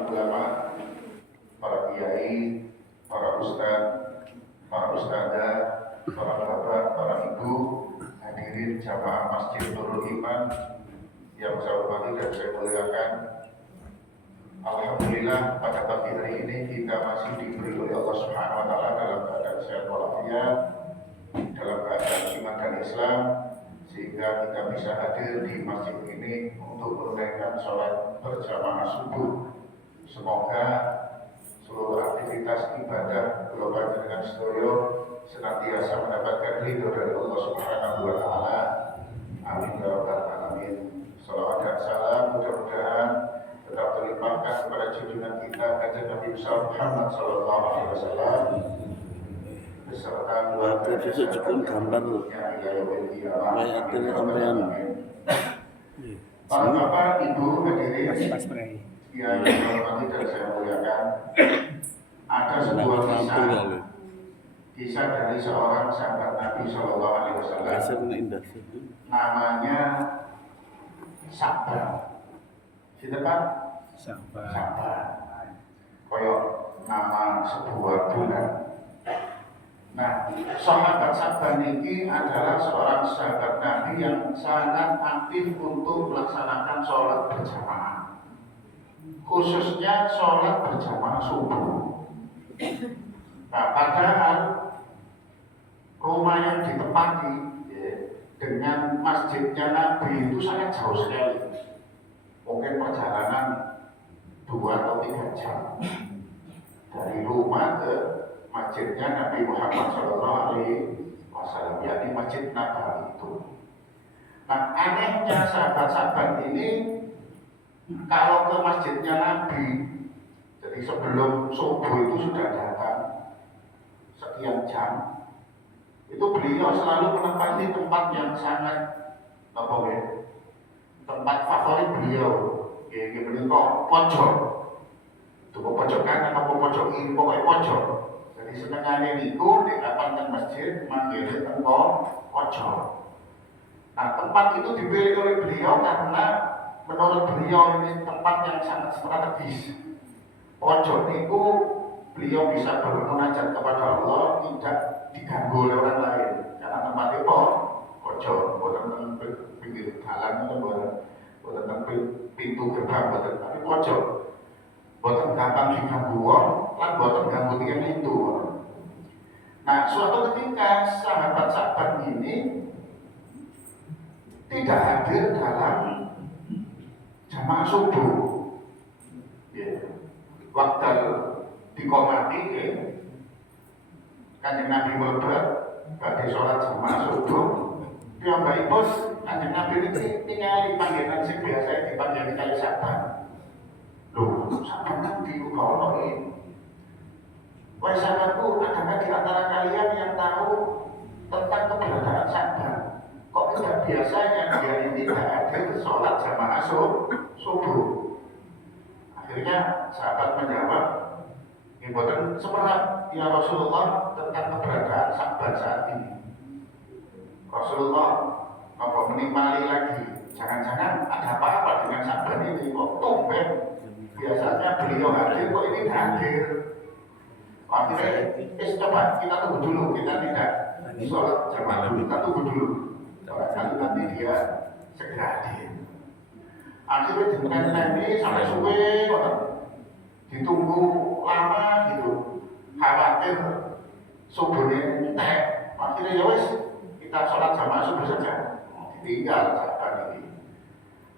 ulama, para kiai, para ustadz, para ustadzah, para bapak, para ibu, hadirin jamaah Masjid Nurul Iman yang saya hormati dan saya muliakan. Alhamdulillah pada pagi hari ini kita masih diberi oleh Allah Subhanahu wa taala dalam keadaan sehat walafiat, dalam keadaan iman dan Islam, sehingga kita bisa hadir di masjid ini untuk menunaikan sholat berjamaah subuh. Semoga seluruh aktivitas ibadah kula dengan sedaya senantiasa mendapatkan ridho dari Allah Subhanahu wa taala. Amin ya rabbal alamin. Salawat dan salam mudah-mudahan tetap terlimpahkan kepada junjungan kita Kanjeng Nabi Muhammad sallallahu alaihi wasallam beserta keluarga gambar para bapak, ibu, hadirin yang dihormati dan saya muliakan, ada sebuah kisah dari seorang sahabat Nabi Shallallahu Alaihi Wasallam, namanya Sabar. Siapa Pak? Sabar. Koyok nama sebuah bulan. Nah, sahabat Sabar ini adalah seorang sahabat Nabi yang sangat aktif untuk melaksanakan sholat berjamaah, khususnya sholat berjamaah subuh. Nah, padahal rumah yang ditempati dengan masjidnya Nabi itu sangat jauh sekali, mungkin perjalanan 2 atau 3 jam dari rumah ke masjidnya Nabi Muhammad SAW, yakni Masjid Nabawi itu. Nah, anehnya sahabat-sahabat ini kalau ke masjidnya Nabi, jadi sebelum subuh itu sudah datang sekian jam, itu beliau selalu menempati tempat yang sangat tempat favorit beliau, beliau pojok, itu pojok kanan atau pojok kiri, pokoknya pojok. Jadi senengane niku nek kapan masjid manggil tempat pojok. Nah, tempat itu dipilih oleh beliau karena menurut beliau ini tempat yang sangat strategis. Pojok niku beliau bisa bermunajat kepada Allah, tidak diganggu oleh orang lain. Karena tempat itu pojok, bukan pinggir jalan atau bukan pintu gerbang, tapi pojok. Bukan gampang diganggu orang, lan bukan ganggu tiang itu. Nah, suatu ketika sahabat-sahabat ini tidak hadir dalam jamaah subuh, waktu dikomati, Kanjeng Nabi melebat bagi sholat jamaah subuh, piyambakipun Kanjeng Nabi ini ningali panggilan sing biasa dipanggil kali Sabar. Loh, sahabat Nabi kalau ini, wahai sahabatku, adakah di antara kalian yang tahu tentang keberadaan Sabar? Kok tidak biasanya dia ini tidak hadir sholat jamaah subuh? Akhirnya sahabat menjawab, "Ibadah semerap ya Rasulullah tentang keberadaan Sabar saat ini." Rasulullah menimpali lagi, jangan-jangan ada apa-apa dengan Sabar ini, kok tumben biasanya beliau hadir, kok ini tidak hadir. Akhirnya, coba kita tunggu dulu, kita tidak sholat jamaah dulu, kita tunggu dulu. Barangkali nanti dia segera hadir. Akhirnya dengan ini sampai suwe, ditunggu lama gitu, khawatir subuhnya entek. Akhirnya ya wes, kita sholat jamaah subuh saja, tinggal sahabat ini.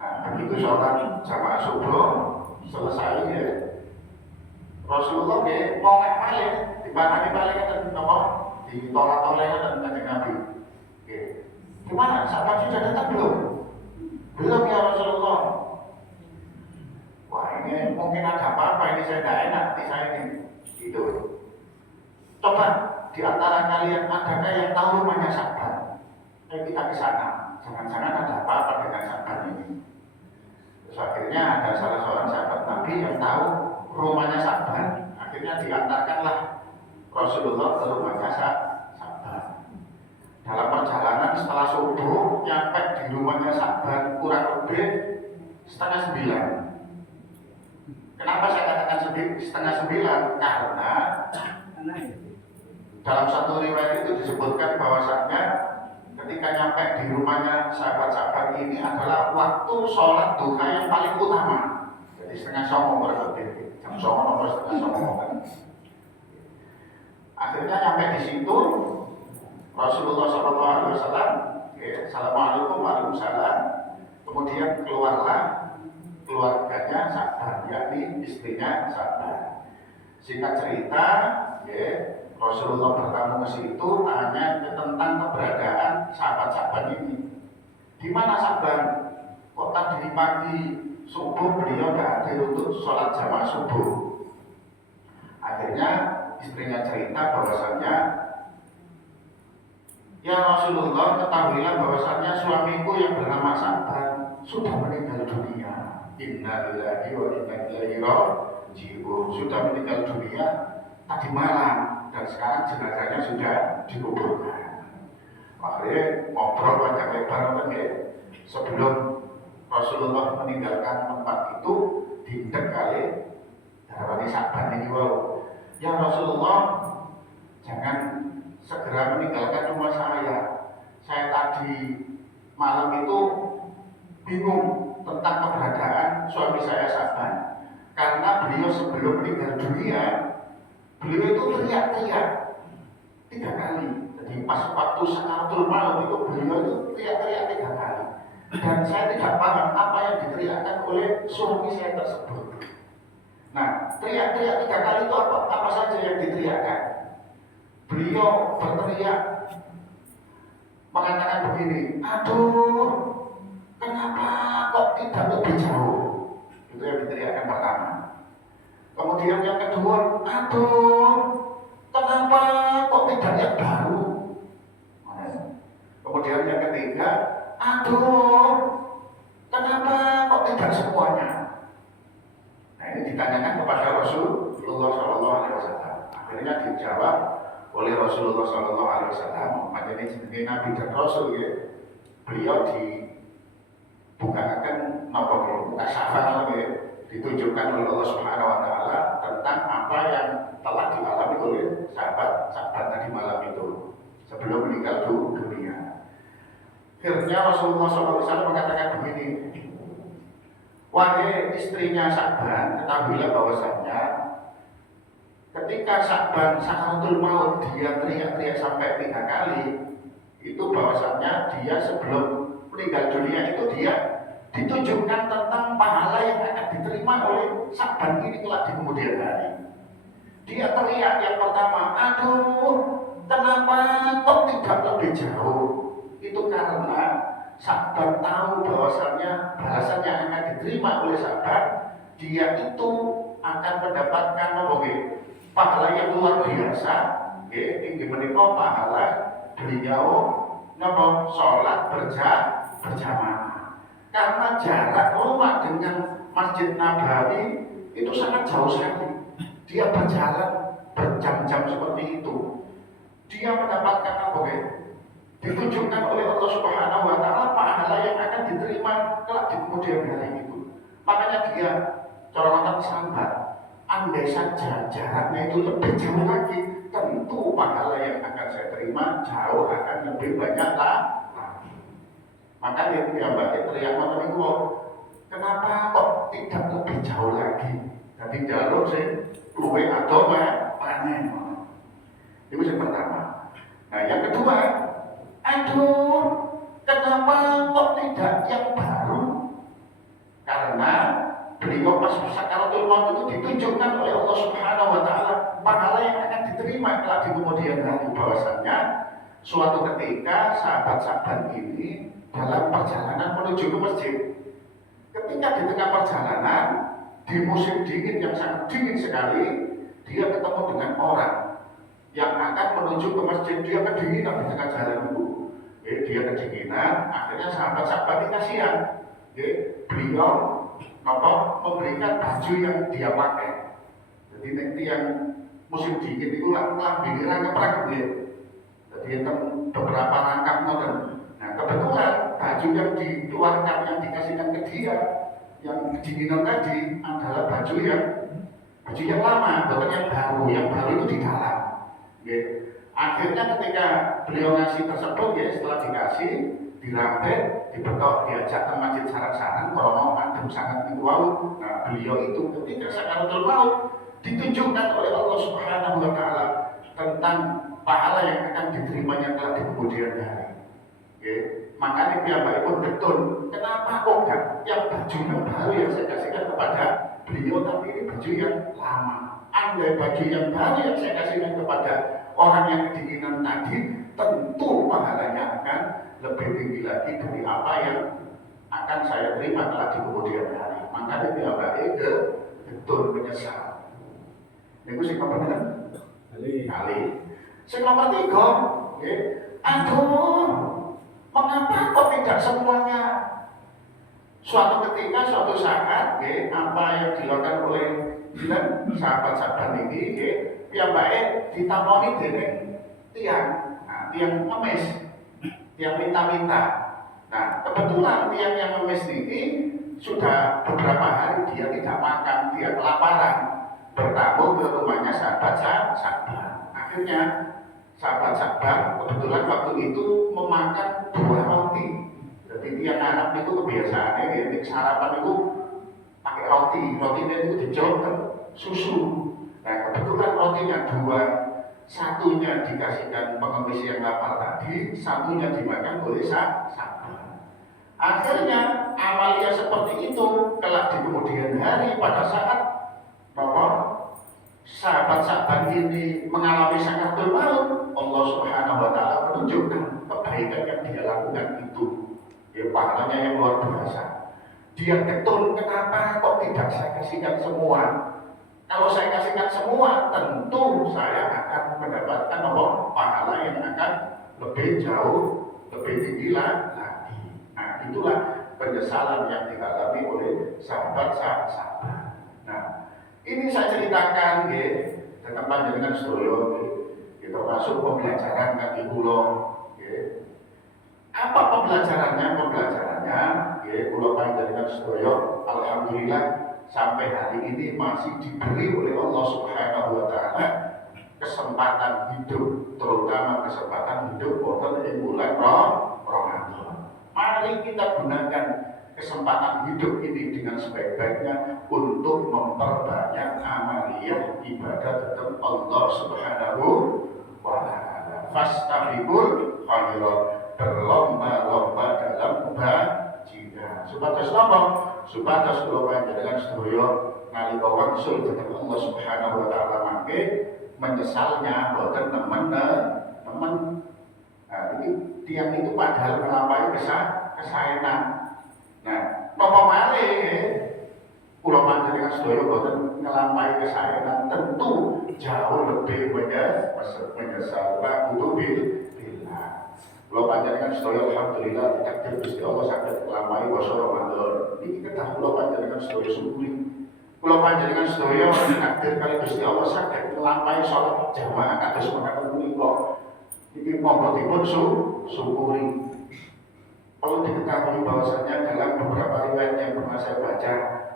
Nah, begitu sholat jamaah subuh selesai ya, Rasulullah ya molek-molek dibalik kan ditolak-tolak dan Kanjeng Nabi. Gimana? Sahabat sudah datang belum? Belum ya Rasulullah. Wah, ini mungkin ada apa-apa, ini saya tidak enak di saya ini. Gitu. Coba di antara kalian adakah yang tahu rumahnya Sabar? Kita ke sana. Jangan-jangan ada apa-apa dengan Sabar ini. Terus akhirnya ada salah seorang sahabat Nabi yang tahu rumahnya Sabar. Akhirnya diantarkanlah Rasulullah ke rumahnya Sabar. Dalam perjalanan setelah subuh nyampe di rumahnya Sabar kurang lebih 8:30. Kenapa saya setengah 9 karena dalam satu riwayat itu disebutkan bahwasannya ketika nyampe di rumahnya sahabat-sahabat ini adalah waktu sholat duha yang paling utama. Jadi setengah 9 berarti jam 9 atau setengah 9 kan. Akhirnya nyampe di situ Rasulullah SAW, Assalamualaikum Waalaikumsalam. Kemudian keluarlah keluarganya Sa'ban, yakni istrinya Sa'ban. Singkat cerita, Rasulullah bertamu ke situ tanya tentang keberadaan sahabat-sahabat ini. Di mana Sa'ban? Kok tadi pagi subuh beliau tidak hadir untuk sholat jamaah subuh? Akhirnya istrinya cerita bahwasannya, ya Rasulullah, ketahuilah bahwasannya suamiku yang bernama Sa'ban sudah meninggal dunia. Inna lillahi wa inna ilaihi raji'un. Sudah meninggal dunia tadi malam dan sekarang jenazahnya sudah dikuburkan. Akhirnya ngobrol panjang lebar sebelum Rasulullah meninggalkan tempat itu diindek kali darwani Sa'ban ini, wow. Ya Rasulullah, jangan segera meninggalkan rumah saya. Saya tadi malam itu bingung tentang keberadaan suami saya Sa'ban. Karena beliau sebelum meninggal dunia, beliau itu teriak-teriak 3 kali. Jadi pas waktu sakaratul maut itu beliau itu teriak-teriak 3 kali. Dan saya tidak paham apa yang diteriakkan oleh suami saya tersebut. Nah, teriak-teriak 3 kali itu apa saja yang diteriakkan? Beliau berteriak mengatakan begini, aduh, kenapa kok tidak lebih jauh? Itu yang diteriakkan pertama. Kemudian yang kedua, aduh, kenapa kok tidak yang baru? Kemudian yang ketiga, aduh, kenapa kok tidak semuanya? Nah, ini ditanyakan kepada Rasulullah SAW. Akhirnya dijawab oleh Rasulullah SAW. Makanya ini Nabi dan Rasul ya. Beliau dibukakan buka syafah ya, ditunjukkan oleh Allah Subhanahu Wa Taala tentang apa yang telah dialami oleh sahabat tadi malam itu sebelum meninggal dunia. Akhirnya Rasulullah SAW mengatakan begini, wahai istrinya Sa'ban, ketahuilah bahwasannya ketika Sa'ban sakaratul maut dia teriak-teriak sampai 3 kali, itu bahwasannya dia sebelum meninggal dunia itu dia ditunjukkan tentang pahala yang akan diterima oleh Sa'ban ini kelak di kemudian hari. Dia teriak yang pertama, aduh, kenapa kok tidak lebih jauh? Itu karena Sa'ban tahu bahwasannya balasan yang akan diterima oleh Sa'ban, dia itu akan mendapatkan pahala yang luar biasa. Ini menikah pahala beliau sholat berjamaah. Karena jarak rumah dengan Masjid Nabawi itu sangat jauh sekali. Dia berjalan berjam-jam seperti itu. Dia mendapatkan ditunjukkan oleh Allah Subhanahu Wa Taala pahala yang akan diterima kelak di kemudian hari itu. Makanya dia corotan sahabat, andai saja jaraknya itu lebih jauh lagi, tentu pahala yang akan saya terima jauh akan lebih banyak lah. Makanya dia balik teriak macam itu, kenapa kok tidak lebih jauh lagi? Tapi jalur sih luwe atau panen. Itu yang pertama. Nah yang kedua, aduh, kenapa kok tidak yang baru? Karena beliau pas sakaratul maut itu ditunjukkan oleh Allah Subhanahu Wa Taala pahala yang akan diterima kelak di kemudian hari. Bahwasannya suatu ketika sahabat-sahabat ini dalam perjalanan menuju ke masjid. Ketika di tengah perjalanan di musim dingin yang sangat dingin sekali, dia ketemu dengan orang yang akan menuju ke masjid. Dia kedinginan di tengah jalan itu. Dia kedinginan, akhirnya sahabat-sahabat ini kasihan. Beliau memberikan baju yang dia pakai. Jadi nanti yang musim dingin itu lambi rangkap dia. Jadi itu beberapa rangkap modern. Nah kebetulan baju yang dikeluarkan yang dikasihkan ke dia yang kedinginan tadi adalah baju yang baju yang lama, bukan yang baru itu di dalam. Ya. Akhirnya ketika beliau ngasih tersebut, ya setelah dikasih, dirapet, dibetok, diajak ke masjid sarang-sarang, krono adem sangat itu wow. Nah beliau itu ketika sakaratul maut ditunjukkan oleh Allah Subhanahu Wa Taala tentang pahala yang akan diterimanya kelak di kemudian hari. Ya. Makanya piyambak pun betul. Kenapa kok enggak yang baju yang baru yang saya kasihkan kepada beliau, tapi ini baju yang lama. Andai baju yang baru yang saya kasihkan kepada orang yang keinginan tadi, tentu pahalanya akan lebih tinggi lagi dari apa yang akan saya terima kelak di kemudian hari. Makanya piyambak itu betul menyesal. Itu sih apa benar? Kali. Sing nomor 3, ya. Aduh, mengapa kok tidak semuanya suatu ketika, suatu saat, ya, apa yang dilakukan oleh sahabat-sahabat ini, ya, piyambake ditamoni dening tiang, tiang ngemis, tiang minta-minta. Nah, kebetulan tiang yang ngemis ini sudah beberapa hari dia tidak makan, dia kelaparan, bertamu ke rumahnya sahabat-sahabat. Akhirnya sahabat-sahabat kebetulan waktu itu memakan 2 roti. Jadi tiang Arab itu kebiasaannya, ya, sarapan itu pakai roti, rotinya itu dicolok susu. Nah kebetulan rotinya 2, satunya dikasihkan pengemis yang lapar tadi, satunya dimakan oleh sahabat. Akhirnya amalia seperti itu kelak di kemudian hari pada saat bahwa sahabat-sahabat ini mengalami sakaratul maut, Allah Subhanahu Wa Taala menunjukkan kebaikan yang dia lakukan itu, ya, pahalanya yang luar biasa. Dia betul, kenapa kok tidak saya kasihkan semua? Kalau saya kasihkan semua, tentu saya akan mendapatkan pahala yang akan lebih jauh, lebih tinggi lagi. Nah, itulah penyesalan yang dialami oleh sahabat-sahabat. Nah, ini saya ceritakan, ya, dengan panjenengan sedaya, ya, termasuk pembelajaran kaki kula, ya. Apa pembelajarannya? Pembelajarannya, ya, kula panjenengan sedaya, alhamdulillah sampai hari ini masih diberi oleh Allah Subhanahu Wa Taala kesempatan hidup, terutama kesempatan hidup wonten ing bulan Ramadan. Mari kita gunakan kesempatan hidup ini dengan sebaik-baiknya untuk memperbanyak amaliyah ibadah kepada Allah Subhanahu wa Ta'ala. Fastabiqul khairat, berlomba-lomba dalam kebajikan. Supados napa? Supados kula panjenengan sedaya nalika wangsul dhateng Allah Subhanahu wa Ta'ala mangke menyesalnya boten nemen. Nah, ini tiang itu padahal melampaui kesaenan. Nah, napa malih kula panjenengan sedaya boten ngelampaui kesaenan, tentu jauh lebih menyesal la billah. Kula panjenengan sedaya alhamdulillah ditakdir Gusti Allah saged ngelampaui puasa Ramadan. Iki kedah kula panjenengan sedaya syukuri. Kula panjenengan sedaya ditakdir kali Gusti Allah saged ngelampaui salat jamaah kados mekaten punika. Iki monggo dipun syukuri. Perlu diketahui bahwasanya dalam beberapa riwayat yang pernah saya baca,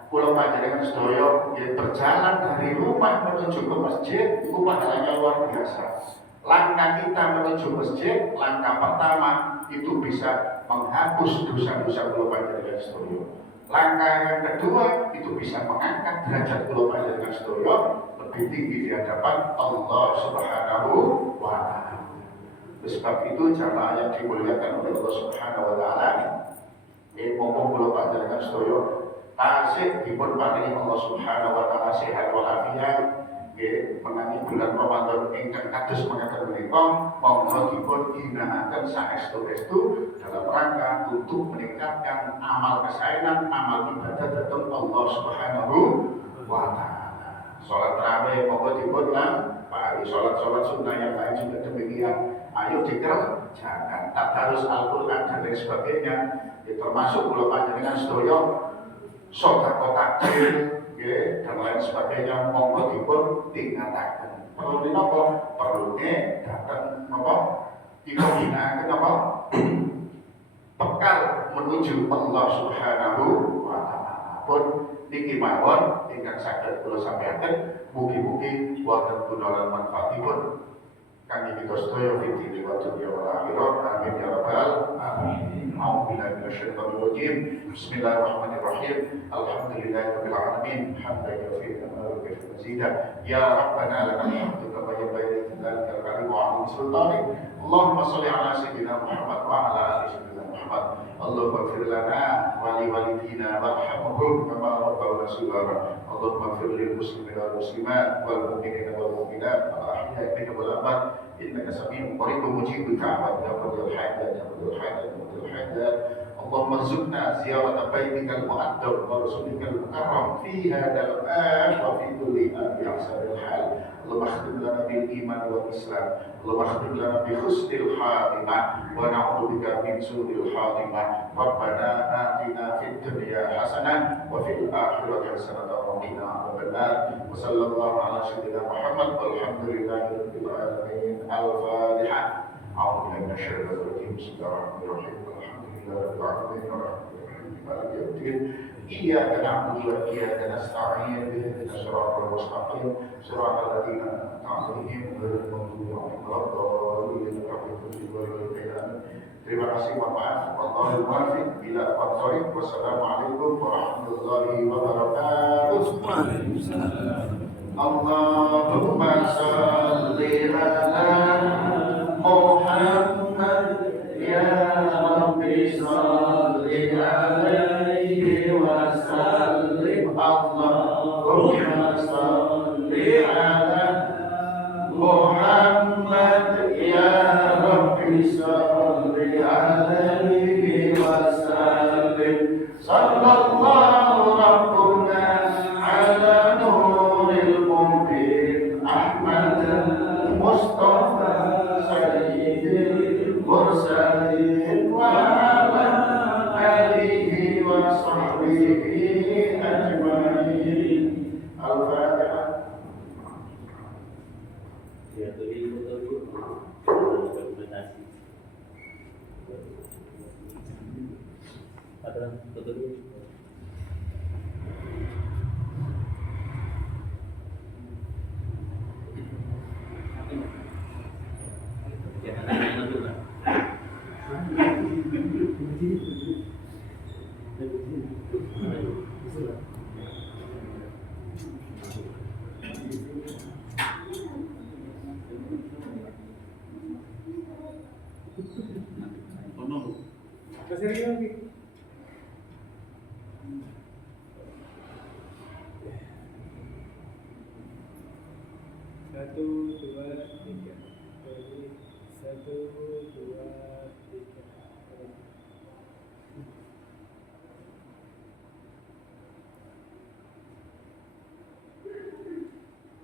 kula panjenengan sedaya yang berjalan dari rumah menuju ke masjid itu pahalanya luar biasa. Langkah kita menuju masjid, langkah pertama itu bisa menghapus dosa-dosa kula panjenengan sedaya. Langkah yang kedua itu bisa mengangkat derajat kula panjenengan sedaya lebih tinggi di hadapan Allah Subhanahu wa Ta'ala. Sebab itu jamaah yang dimuliakan oleh Allah Subhanahu wa Ta'ala, mumpung kula panjenengan sedaya tasih dipun paringi Allah Subhanahu wa Ta'ala sehat walafiat, mengenai bulan Ramadan ingkang kados mekaten menika, monggo dipun ginakaken saestu-estu dalam rangka untuk meningkatkan amal kesaenan, amal ibadah dhateng Allah Subhanahu wa Ta'ala. Salat tarawih monggo dipun lampahi, salat-salat sunnah yang lain juga demikian. Ayo dikerjakan, tadarus Al-Quran dan lain sebagainya, ya, termasuk kula panjenengan sedaya sedekah takjil, ya, dan lain sebagainya, monggo dipun tingkataken. Perlu dinapa? Perlu datang napa? Dikombinasikan napa? Bekal menuju Allah Subhanahu wa Ta'ala. Pun niki mawon ingkang saged kula sampaikan mugi-mugi wonten gunalan manfaatipun kami kita sedaya fitri wa dunya wal akhirat amin ya rabbal alamin. A'udzubillahi minasyaitonir rajim. Bismillahirrahmanirrahim. Alhamdulillahirabbil alamin. Hamdan yafi'u wa yazidah. Ya rabbana lakal hamdu kama yanbaghi li jalalika al-karim wa 'azimi sultanik. Allahumma shalli ala sayyidina Muhammad wa ala ali sayyidina Muhammad. Allahumma ighfir lana wa li walidina warhamhum kama rabbawna shighara. Allahumma ighfir lil muslimina wal muslimat wal mu'minina wal mu'minat al ahya'i minhum wal amwat innaka sami'un qaribun mujibud da'wat ya rabbal hajat ya rabbal hajat ya rabbal hajat. Allahumma rzuqna ziyarat baitikal mu'addab wa rasulikal mukarram fi hadzal an wa fi kulli an bi ahsanil hal. Allahumma khtim lana bil iman wal islam. Allahumma khtim lana bi husnil khatimah wa na'udzubika min su'il khatimah. Rabbana atina fid dunya hasanah wa fil akhirati hasanah wa qina adzabannar. Wa sallallahu ala sayyidina Muhammad walhamdulillahi rabbil alamin. Al-Fatihah. A'udzu billahi minasyaitonir rajim. Bismillahirrahmanirrahim. Alhamdulillahirabbil alamin. Arrahmanirrahim. Maliki yaumiddin. Iyyaka na'budu wa iyyaka nasta'in. Ihdinas siratal mustaqim. Siratal ladzina an'amta 'alaihim ghairil maghdubi 'alaihim waladdallin. Terima kasih, mohon maaf. Wallahul muwaffiq ila aqwamit thoriq. Wassalamualaikum warahmatullahi wabarakatuh. Allahumma shalli ala Muhammad ya Rabbi shalli alaihi wa sallim. Allahumma shalli ala Muhammad ya Rabbi shalli alaihi wa sallim. Sallallahu rabbuna ala nuril mubin Ahmad Mustafa sayyidil mursalin wa ala alihi wa sahbihi ajma'in. Al-Fatihah. Ya, tadi ada betul. Ya, anak-anak dulu lah. Satu, dua, tiga. Jadi, satu, dua, tiga.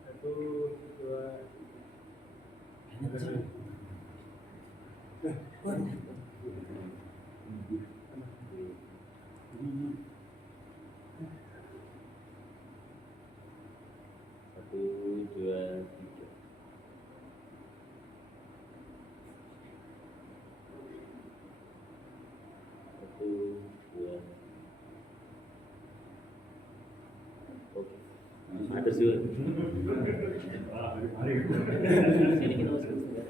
Satu, dua, Satu, dua, tiga. Satu, dua. Oke. Ada sih. Sini kita masuk.